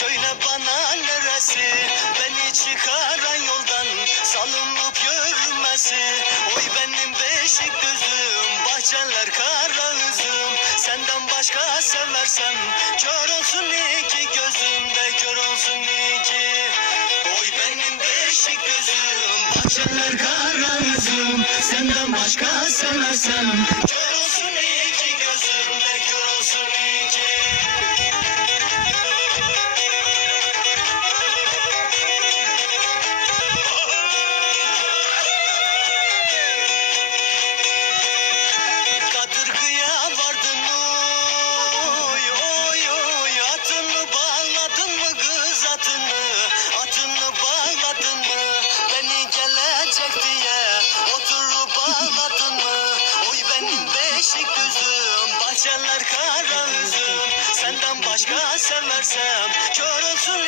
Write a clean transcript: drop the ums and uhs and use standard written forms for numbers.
Söyle bana neresi, beni çıkaran yoldan salınıp yürümesi. Oy benim beşik gözüm, bahçeler kara üzüm. Senden başka seversem kör olsun iki gözümde, kör olsun iki. Oy benim beşik gözüm, bahçeler kara üzüm. Senden başka seversem kör olsun iki gözümde, kör olsun iki. Kadırgıya vardın oy oy oy, atını bağladın mı kız atını, atını bağladın mı, beni gelecek diye oturup bağladın mı? Oy benim beşik gözüm, bahçeler kara üzüm. Senden başka seversem kör olsun